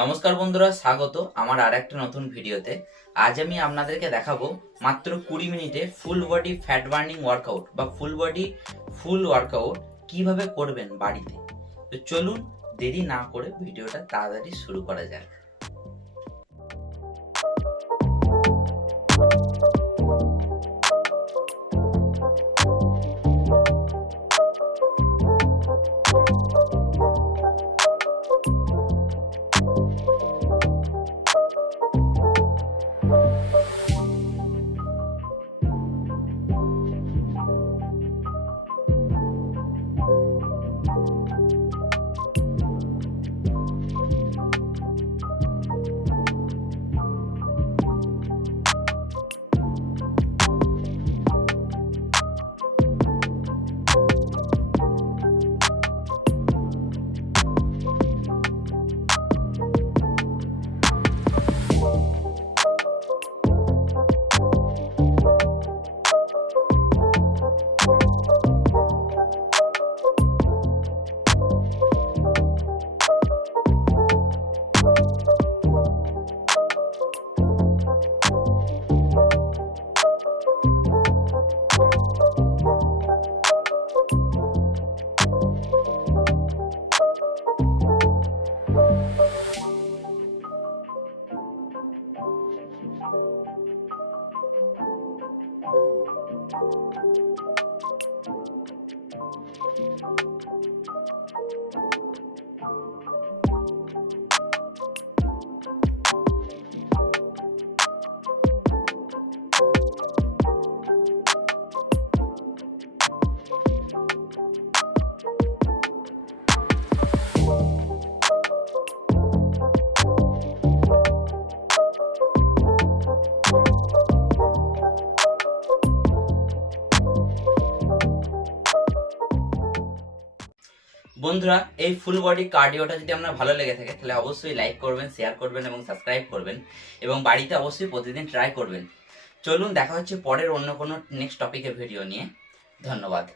নমস্কার বন্ধুরা, স্বাগত আমার আর একটা নতুন ভিডিওতে। আজ আমি আপনাদেরকে দেখাবো মাত্র 20 মিনিটে full body fat burning workout বা ফুল ওয়ার্কআউট কিভাবে করবেন বাড়িতে। তো চলুন দেরি না করে ভিডিওটা তাড়াতাড়ি শুরু করা যাক। বন্ধুরা, এই ফুল বডি কার্ডিওটা যদি আপনার ভালো লেগে থাকে তাহলে অবশ্যই লাইক করবেন, শেয়ার করবেন এবং সাবস্ক্রাইব করবেন এবং বাড়িতে অবশ্যই প্রতিদিন ট্রাই করবেন। চলুন দেখা হচ্ছে পরের অন্য কোনো নেক্সট টপিকের ভিডিও নিয়ে। ধন্যবাদ।